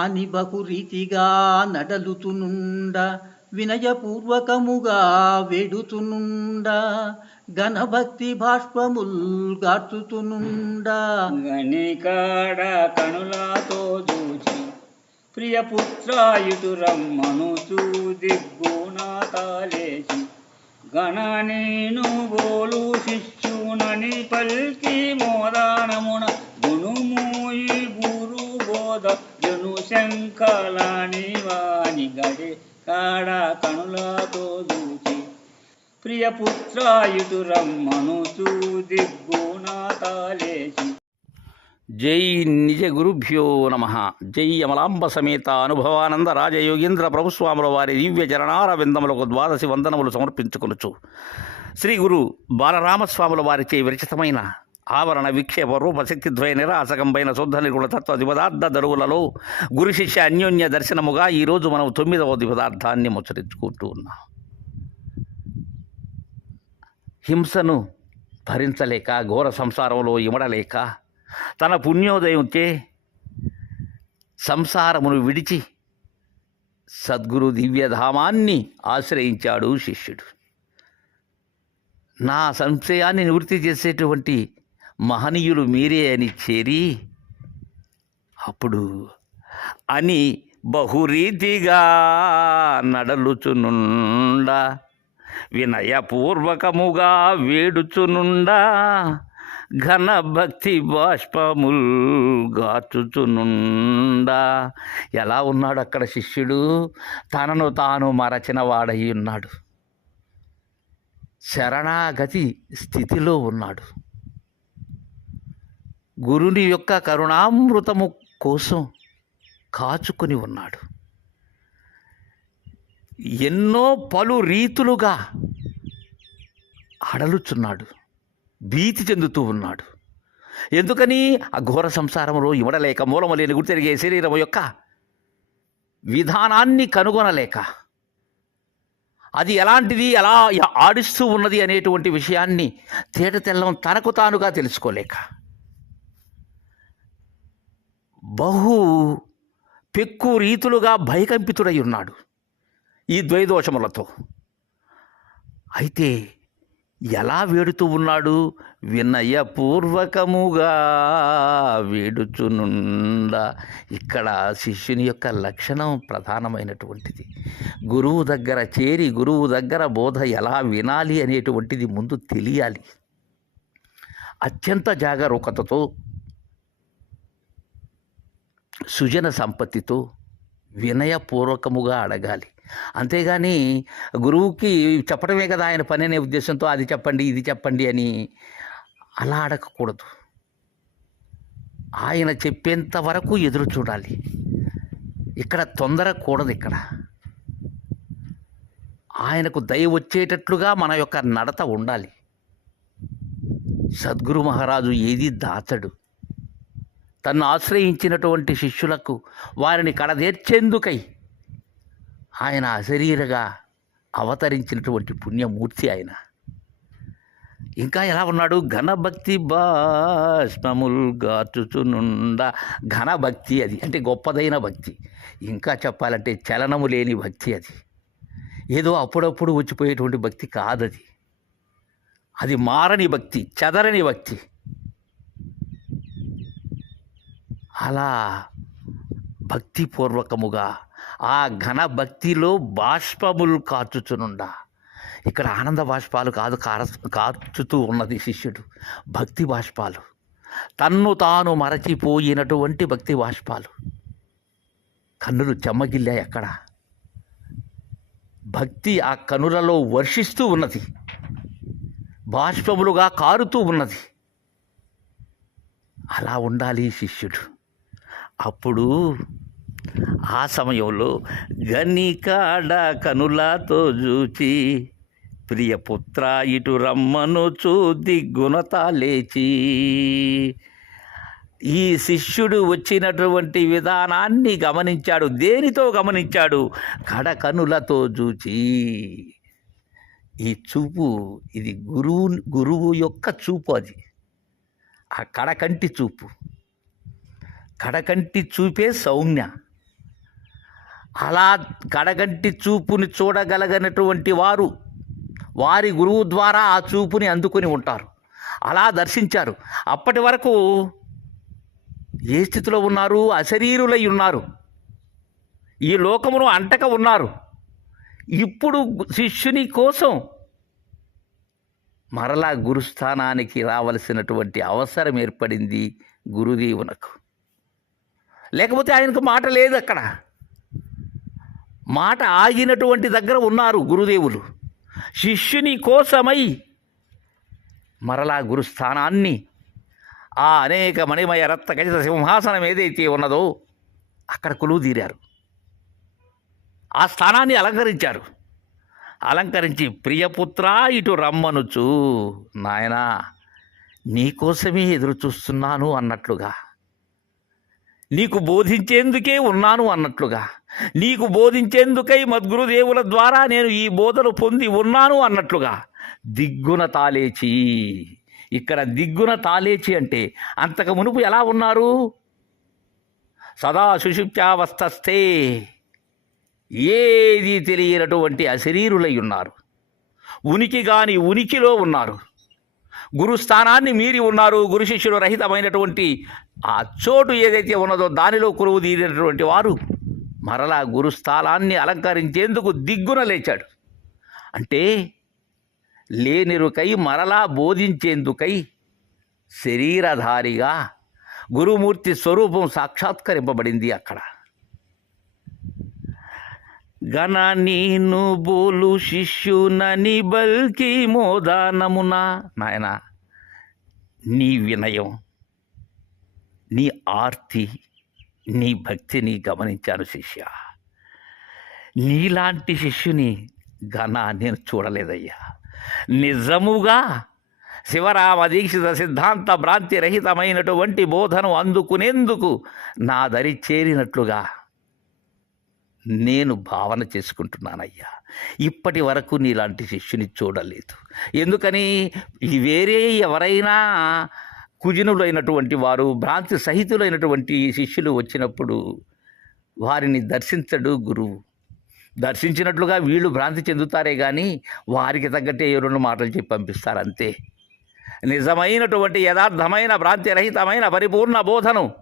అని బహురీతిగా నడలుతునుండ వినయపూర్వకముగా వేడుతునుండ గణభక్తి బాష్పముల్ గార్చుతునుండ. గణికాడ కనులతో చూచి ప్రియపుత్రాయుడు రమ్మనుచు దిగ్గుణాతాలేసి గణ నేను బోలు శిష్యునని పల్కి మోదానమున గుణమూయి జను శంకలాని వాని గడి కాడ కనులతో దూచి. ప్రియపుత్రాయుడు రమ్మనుచు దిగ్గుణాతాలేసి జై నిజ గురుభ్యో నమ. జై అమలాంబ సమేత అనుభవానంద రాజయోగీంద్ర ప్రభుస్వాముల వారి దివ్య చరణార విందములకు ద్వాదశి వందనములు సమర్పించుకొనుచు. శ్రీ గురు బాలరామస్వాముల వారిచే విరచితమైన ఆవరణ విక్షేప రూపశక్తిద్వయ నిరాసకంపైన శుద్ధ నిర్గుణ తత్వ దిపదార్థ దరువులలో గురు శిష్య అన్యోన్య దర్శనముగా ఈరోజు మనం తొమ్మిదవ దిపదార్థాన్ని ముచ్చరించుకుంటూ ఉన్నాం. హింసను భరించలేక ఘోర సంసారంలో ఇమడలేక తన పుణ్యోదయంచే సంసారమును విడిచి సద్గురు దివ్యధామాన్ని ఆశ్రయించాడు శిష్యుడు. నా సంశయాన్ని నివృత్తి చేసేటువంటి మహనీయులు మీరే అని చేరి అప్పుడు అని బహురీతిగా నడలుచునుండా వినయపూర్వకముగా వేడుచునుండా ఘన భక్తి బాష్పముల్ గాచుచునుండా. ఎలా ఉన్నాడు అక్కడ శిష్యుడు? తనను తాను మరచిన వాడయి ఉన్నాడు. శరణాగతి స్థితిలో ఉన్నాడు. గురుని యొక్క కరుణామృతము కోసం కాచుకొని ఉన్నాడు. ఎన్నో పలు రీతులుగా అడలుచున్నాడు భీతి చెందుతూ ఉన్నాడు. ఎందుకని? ఆ ఘోర సంసారంలో ఇమడలేక మూలము లేని గుర్తెరిగే శరీరం యొక్క విధానాన్ని కనుగొనలేక అది ఎలాంటిది ఎలా ఆడిస్తూ ఉన్నది అనేటువంటి విషయాన్ని తేట తెల్లం తనకు తానుగా తెలుసుకోలేక బహు పెక్కు రీతులుగా భయకంపితుడై ఉన్నాడు ఈ ద్వైదోషములతో. అయితే ఎలా వేడుతూ ఉన్నాడు? వినయపూర్వకముగా వేడుచునుండ. ఇక్కడ శిష్యుని యొక్క లక్షణం ప్రధానమైనటువంటిది. గురువు దగ్గర చేరి గురువు దగ్గర బోధ ఎలా వినాలి అనేటువంటిది ముందు తెలియాలి. అత్యంత జాగరూకతతో సుజన సంపత్తితో వినయపూర్వకముగా అడగాలి. అంతేగాని గురువుకి చెప్పడమే కదా ఆయన పని అనే ఉద్దేశంతో అది చెప్పండి ఇది చెప్పండి అని అలా అడగకూడదు. ఆయన చెప్పేంత వరకు ఎదురు చూడాలి. ఇక్కడ తొందర కూడదు ఇక్కడ. ఆయనకు దయ వచ్చేటట్లుగా మన యొక్క నడత ఉండాలి. సద్గురు మహారాజు ఏది దాచడు. తన్ను ఆశ్రయించినటువంటి శిష్యులకు వారిని కడదేర్చేందుకై ఆయన అశరీరగా అవతరించినటువంటి పుణ్యమూర్తి ఆయన. ఇంకా ఎలా ఉన్నాడు? ఘనభక్తి బాష్మముల్ గాచుచునుండ ఘనభక్తి అది అంటే గొప్పదైన భక్తి. ఇంకా చెప్పాలంటే చలనము లేని భక్తి అది. ఏదో అప్పుడప్పుడు వచ్చిపోయేటువంటి భక్తి కాదది. అది మారని భక్తి చెదరని భక్తి. అలా భక్తిపూర్వకముగా ఆ ఘన భక్తిలో బాష్పములు కార్చుచునుండా ఇక్కడ ఆనంద బాష్పాలు కాదు కార కాచుతూ ఉన్నది శిష్యుడు. భక్తి బాష్పాలు. తన్ను తాను మరచిపోయినటువంటి భక్తి బాష్పాలు. కన్నులు చెమ్మగిల్లాయి అక్కడ. భక్తి ఆ కనులలో వర్షిస్తూ ఉన్నది. బాష్పములుగా కారుతూ ఉన్నది. అలా ఉండాలి శిష్యుడు. అప్పుడు ఆ సమయంలో గనికాడ కనులతో చూచి ప్రియపుత్ర ఇటు రమ్మను చూది గుణత లేచి. ఈ శిష్యుడు వచ్చినటువంటి విధానాన్ని గమనించాడు దేనితో గమనించాడు? కడకనులతో చూచి ఈ చూపు ఇది గురువు గురువు యొక్క చూపు అది. ఆ కడకంటి చూపు. కడకంటి చూపే సౌజ్ఞ అలా కడగంటి చూపుని చూడగలగనటువంటి వారు వారి గురువు ద్వారా ఆ చూపుని అందుకొని ఉంటారు. అలా దర్శించారు. అప్పటి వరకు ఏ స్థితిలో ఉన్నారు? అశరీరులై ఉన్నారు. ఈ లోకమును అంటక ఉన్నారు. ఇప్పుడు శిష్యుని కోసం మరలా గురుస్థానానికి రావలసినటువంటి అవసరం ఏర్పడింది గురుదేవునకు. లేకపోతే ఆయనకు మాట లేదు అక్కడ. మాట ఆగినటువంటి దగ్గర ఉన్నారు గురుదేవులు. శిష్యుని కోసమై మరలా గురుస్థానాన్ని ఆ అనేక మణిమయ రత్త గజిత సింహాసనం ఏదైతే ఉన్నదో అక్కడ కొలువు తీరారు. ఆ స్థానాన్ని అలంకరించారు. అలంకరించి ప్రియపుత్ర ఇటు రమ్మనుచు నాయనా నీకోసమే ఎదురు చూస్తున్నాను అన్నట్లుగా. నీకు బోధించేందుకే ఉన్నాను అన్నట్లుగా. నీకు బోధించేందుకై మద్గురుదేవుల ద్వారా నేను ఈ బోధలు పొంది ఉన్నాను అన్నట్లుగా. దిగ్గున తాలేచి. ఇక్కడ దిగ్గున తాలేచి అంటే అంతకు మునుపు ఎలా ఉన్నారు? సదా సుషుప్త్యావస్థస్తే ఏది తెలియనటువంటి అశరీరులై ఉన్నారు. ఉనికి కాని ఉనికిలో ఉన్నారు. గురుస్థానాన్ని మీరి ఉన్నారు. గురు శిష్యులు రహితమైనటువంటి ఆ చోటు ఏదైతే ఉన్నదో దానిలో కురువు తీరినటువంటి వారు మరలా గురుస్థానాన్ని అలంకరించేందుకు దిగ్గున లేచాడు. అంటే లేనిరుకై మరలా బోధించేందుకై శరీరధారిగా గురుమూర్తి స్వరూపం సాక్షాత్కరింపబడింది అక్కడ. గణ నీను బోలు శిష్యునని బల్కి మోదానమున. నాయన నీ వినయం నీ ఆర్తి నీ భక్తిని గమనించాను శిష్య. నీలాంటి శిష్యుని ఘన నేను చూడలేదయ్యా. నిజముగా శివరామ దీక్షిత సిద్ధాంత భ్రాంతి రహితమైనటువంటి బోధను అందుకునేందుకు నా దరి చేరినట్లుగా నేను భావన చేసుకుంటున్నానయ్యా. ఇప్పటి వరకు నీలాంటి శిష్యుని చూడలేదు. ఎందుకని? ఈ వేరే ఎవరైనా కుజినులైనటువంటి వారు భ్రాంతి సహితులైనటువంటి శిష్యులు వచ్చినప్పుడు వారిని దర్శించడు గురువు. దర్శించినట్లుగా వీళ్ళు భ్రాంతి చెందుతారే కానీ వారికి తగ్గట్టే ఎవరు రెండు మాటలు చెప్పి పంపిస్తారు అంతే నిజమైనటువంటి యథార్థమైన భ్రాంతి రహితమైన పరిపూర్ణ బోధను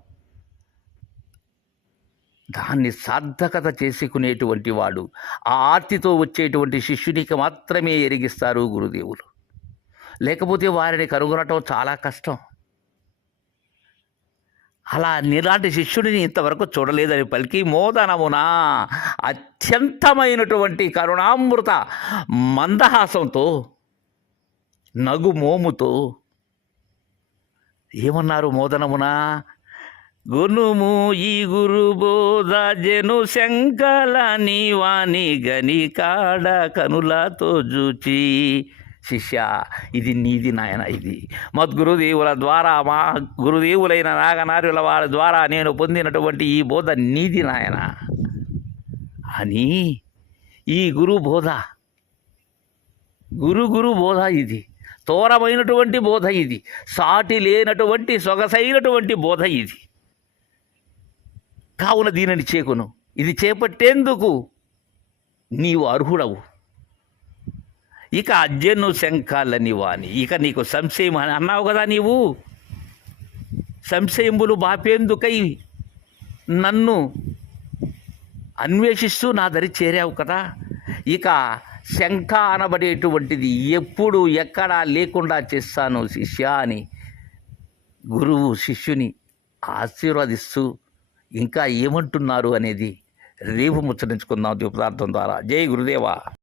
దాన్ని సార్థకత చేసుకునేటువంటి వాడు. ఆ ఆర్తితో వచ్చేటువంటి శిష్యునికి మాత్రమే ఎరిగిస్తారు గురుదేవులు. లేకపోతే వారిని కనుగొనటం చాలా కష్టం. అలా నీలాంటి శిష్యుడిని ఇంతవరకు చూడలేదని పలికి మోదనమునా అత్యంతమైనటువంటి కరుణామృత మందహాసంతో నగు మోముతో ఏమన్నారు మోదనమునా? గునుము ఈ గురు బోధ జను శంకల నీవాని గని కాడ కనులతో జూచి. శిష్య ఇది నీది నాయన ఇది. మద్గురుదేవుల ద్వారా మా గురుదేవులైన నాగనార్యుల వారి ద్వారా నేను పొందినటువంటి ఈ బోధ నీది నాయన. అని ఈ గురు బోధ గురు గురు బోధ ఇది. తోరమైనటువంటి బోధ ఇది. సాటి లేనటువంటి సొగసైనటువంటి బోధ ఇది. కావున దీనిని చేకును. ఇది చేపట్టేందుకు నీవు అర్హుడవు. ఇక అజ్జను శంఖాలని వాని ఇక నీకు సంశయం అని అన్నావు కదా నీవు? సంశయంబులు బాపేందుకై నన్ను అన్వేషిస్తూ నా దరి చేరావు కదా? ఇక శంఖ అనబడేటువంటిది ఎప్పుడు ఎక్కడా లేకుండా చేస్తాను శిష్య అని గురువు శిష్యుని ఆశీర్వదిస్తూ ఇంకా ఏమంటున్నారు అనేది రేపు ముచ్చరించుకుందాం ద్విపదార్థం ద్వారా. జై గురుదేవా.